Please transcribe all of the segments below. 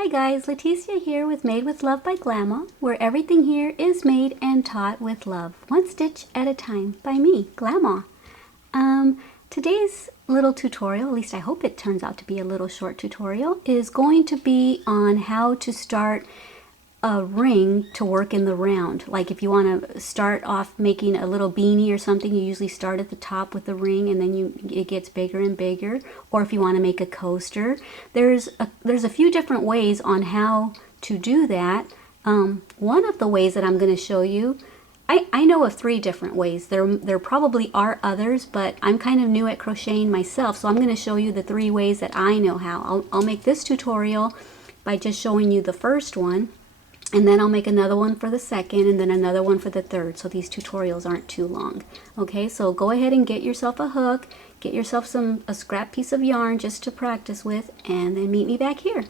Hi guys, Leticia here with Made with Love by Glamma, where everything here is made and taught with love, one stitch at a time by me, Glamma. Today's little tutorial, at least I hope it turns out to be a little short tutorial, is going to be on how to start a ring to work in the round. Like if you want to start off making a little beanie or something, you usually start at the top with the ring and then it gets bigger and bigger. Or if you want to make a coaster, there's a few different ways on how to do that. One of the ways that I'm going to show you, I know of 3 different ways. There probably are others, but I'm kind of new at crocheting myself, so I'm going to show you the 3 ways that I know how. I'll make this tutorial by just showing you the first one, and then I'll make another one for the second, and then another one for the third, so these tutorials aren't too long. Okay, so go ahead and get yourself a hook, get yourself a scrap piece of yarn just to practice with, and then meet me back here.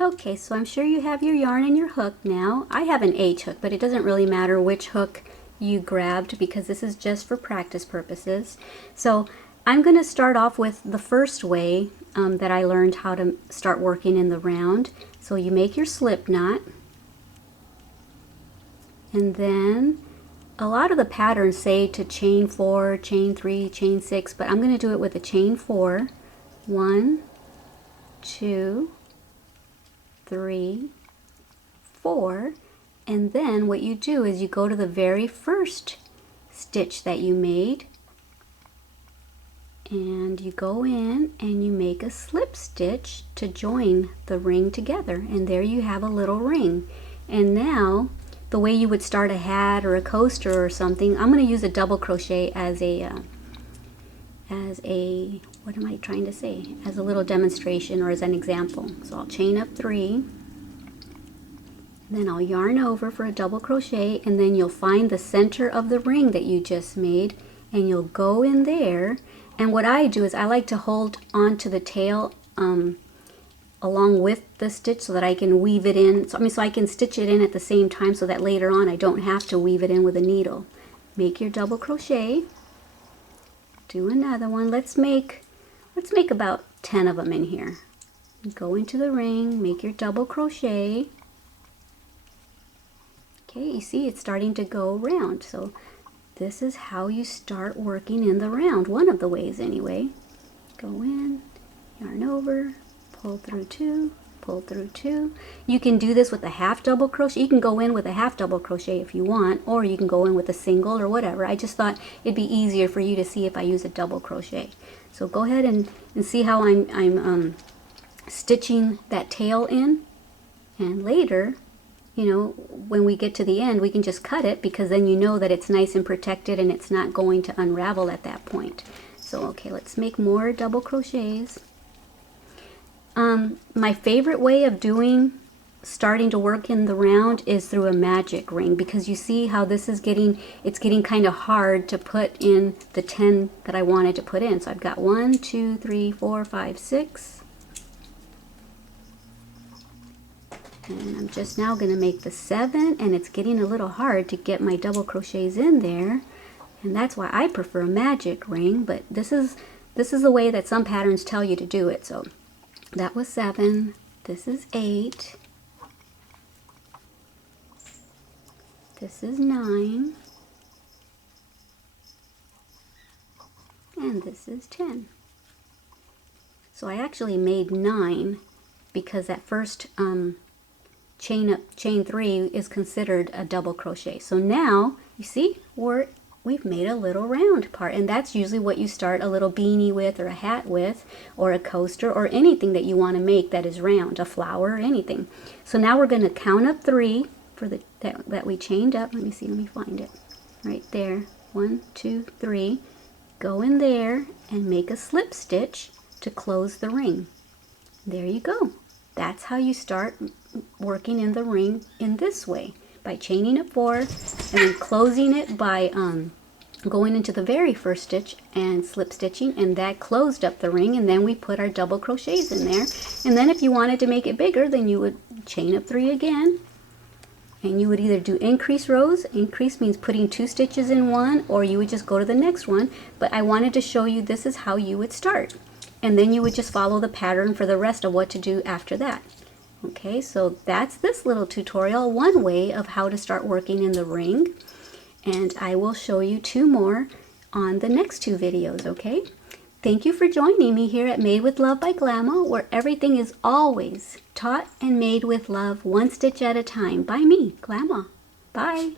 Okay, so I'm sure you have your yarn and your hook now. I have an H hook, but it doesn't really matter which hook you grabbed because this is just for practice purposes. So I'm going to start off with the first way that I learned how to start working in the round. So you make your slip knot, and then a lot of the patterns say to chain 4, chain 3, chain 6, but I'm going to do it with a chain 4. 1, 2, 3, 4, and then what you do is you go to the very first stitch that you made, and you go in and you make a slip stitch to join the ring together, and there you have a little ring. And now the way you would start a hat or a coaster or something, I'm going to use a double crochet as a what am I trying to say, as a little demonstration or as an example. So I'll chain up 3, then I'll yarn over for a double crochet, and then you'll find the center of the ring that you just made and you'll go in there. And what I do is I like to hold on to the tail along with the stitch so that I can weave it in. So I can stitch it in at the same time so that later on I don't have to weave it in with a needle. Make your double crochet. Do another one. Let's make about 10 of them in here. Go into the ring, make your double crochet. Okay, you see it's starting to go around. So this is how you start working in the round, one of the ways anyway. Go in, yarn over, pull through 2, pull through 2. You can do this with a half double crochet. You can go in with a half double crochet if you want, or you can go in with a single or whatever. I just thought it'd be easier for you to see if I use a double crochet. So go ahead and see how I'm stitching that tail in, and later, you know, when we get to the end, we can just cut it because then you know that it's nice and protected and it's not going to unravel at that point. So okay, let's make more double crochets. My favorite way of starting to work in the round is through a magic ring, because you see how this is getting kind of hard to put in the 10 that I wanted to put in. So I've got 1, 2, 3, 4, 5, 6. And I'm just now going to make the 7, and it's getting a little hard to get my double crochets in there, and that's why I prefer a magic ring. But this is the way that some patterns tell you to do it. So that was 7. This is 8. This is 9. And this is 10. So I actually made 9 because that first chain 3 is considered a double crochet. So now you see we've made a little round part, and that's usually what you start a little beanie with, or a hat with, or a coaster, or anything that you want to make that is round, a flower or anything. So now we're going to count up 3 for that we chained up. Let me find it right there. 1, 2, 3. Go in there and make a slip stitch to close the ring. There you go. That's how you start working in the ring in this way, by chaining up 4 and then closing it by going into the very first stitch and slip stitching, and that closed up the ring, and then we put our double crochets in there. And then if you wanted to make it bigger, then you would chain up 3 again, and you would either do increase rows. Increase means putting 2 stitches in one, or you would just go to the next one. But I wanted to show you this is how you would start. And then you would just follow the pattern for the rest of what to do after that. Okay, so that's this little tutorial, one way of how to start working in the ring. And I will show you 2 more on the next 2 videos, okay? Thank you for joining me here at Made with Love by Glamma, where everything is always taught and made with love, one stitch at a time, by me, Glamma. Bye.